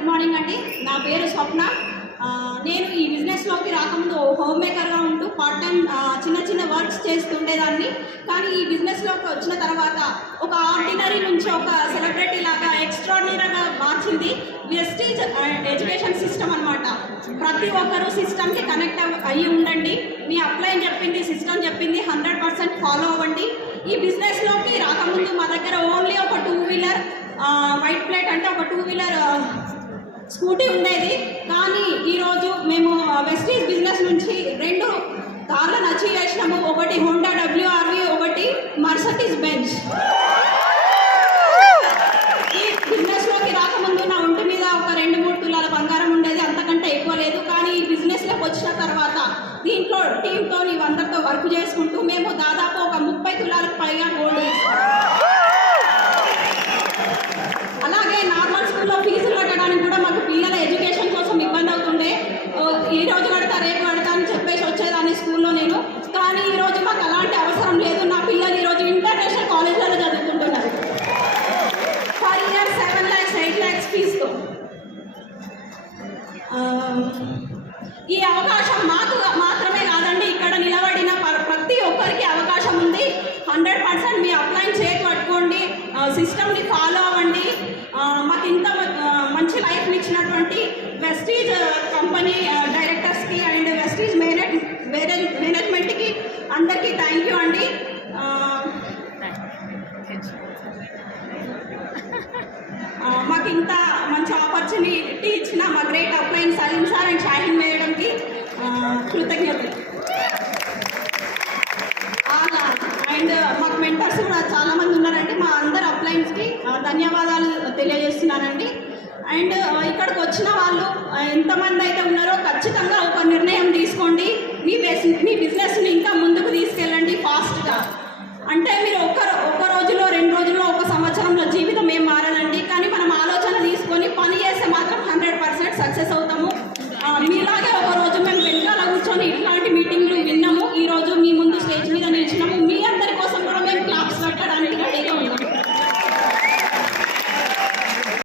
Good morning అండి. నా పేరు స్వప్న. నేను ఈ బిజినెస్లోకి రాకముందు హోమ్ మేకర్గా ఉంటూ పార్ట్ టైం చిన్న చిన్న వర్క్స్ చేస్తుండేదాన్ని. కానీ ఈ బిజినెస్లోకి వచ్చిన తర్వాత ఒక ఆర్డినరీ నుంచి ఒక సెలబ్రిటీ లాగా ఎక్స్ట్రాడినరీగా మార్చింది వెస్టీజ్ ఎడ్యుకేషన్ సిస్టమ్ అనమాట. ప్రతి ఒక్కరూ సిస్టమ్కి కనెక్ట్ అయ్యి ఉండండి. మీ అప్లైన్ చెప్పింది, సిస్టమ్ చెప్పింది 100% ఫాలో అవ్వండి. ఈ బిజినెస్లోకి రాకముందు మా దగ్గర ఓన్లీ ఒక 2 వీలర్ వైట్ ప్లేట్ అంటే ఒక 2 వీలర్ స్కూటీ ఉండేది. కానీ ఈరోజు మేము వెస్టీజ్ బిజినెస్ నుంచి 2 కార్లను అచీవ్ చేసినాము. ఒకటి హోండా WRV, ఒకటి మర్సిడీస్ బెంజ్. ఈ బిజినెస్లోకి రాకముందు నా ఒంటి మీద ఒక 2-3 తులాల బంగారం ఉండేది, అంతకంటే ఎక్కువ లేదు. కానీ ఈ బిజినెస్లోకి వచ్చిన తర్వాత దీంట్లో టీంతో ఇవందరితో వర్క్ చేసుకుంటూ మేము దాదాపు ఒక 30 తులాలకు పైగా గోల్డ్ వేస్తాం. అలాగే నార్మల్ స్కూల్లో ఫీజులు కట్టడానికి కూడా మాకు పిల్లల ఎడ్యుకేషన్ కోసం ఇబ్బంది అవుతుండే. ఈ రోజు కడతా, రేపు కడతా అని చెప్పేసి వచ్చేదాన్ని స్కూల్లో నేను. కానీ ఈరోజు మాకు అలాంటి అవసరం లేదు. నా పిల్లలు ఈరోజు ఇంటర్నేషనల్ కాలేజ్లలో చదువుకుంటున్నారు. Per year 7 lakhs 8 lakhs ఫీజుతో. ఈ అవకాశం మాకు మాత్రమే కాదండి, ఇక్కడ నిలబడిన ప్రతి ఒక్కరికి అవకాశం ఉంది. 100% మీ అప్లైన్ చేతి పట్టుకోండి, సిస్టమ్ని ఫాలో అవ్వండి. మాకు ఇంత మంచి లైఫ్ని ఇచ్చినటువంటి వెస్టీజ్ కంపెనీ డైరెక్టర్స్కి అండ్ వెస్టీజ్ మేనేజ్మెంట్కి అందరికీ థ్యాంక్ యూ అండి. మాకు ఇంత మంచి ఆపర్చునిటీ ఇచ్చిన మా గ్రేట్ అప్లైన్ సలీం సార్ అండ్ షాహిన్ మేడంకి కృతజ్ఞతలు. అండ్ మాకు మెంటర్స్ కూడా చాలామంది ఉన్నారండి. మా అందరు అప్లైన్స్కి ధన్యవాదాలు తెలియజేస్తున్నానండి. అండ్ ఇక్కడికి వచ్చిన వాళ్ళు ఎంతమంది అయితే ఉన్నారో ఖచ్చితంగా ఒక నిర్ణయం తీసుకోండి. మీ బిజినెస్ని ఇంకా ముందుకు తీసుకెళ్ళండి ఫాస్ట్గా. అంటే మీరు ఒక్క రోజులో 2 రోజుల్లో 1 సంవత్సరంలో జీవితం ఏం మారదండి. కానీ మనం ఆలోచన తీసుకొని పని చేస్తే మాత్రం 100% సక్సెస్ అవుతాము. మీలాగే ఒక రోజు మేము వెనకాల కూర్చొని ఇట్లాంటి మీటింగ్లు విన్నాము, ఈరోజు మీ ముందు స్టేజ్ మీద నిలిచినాము.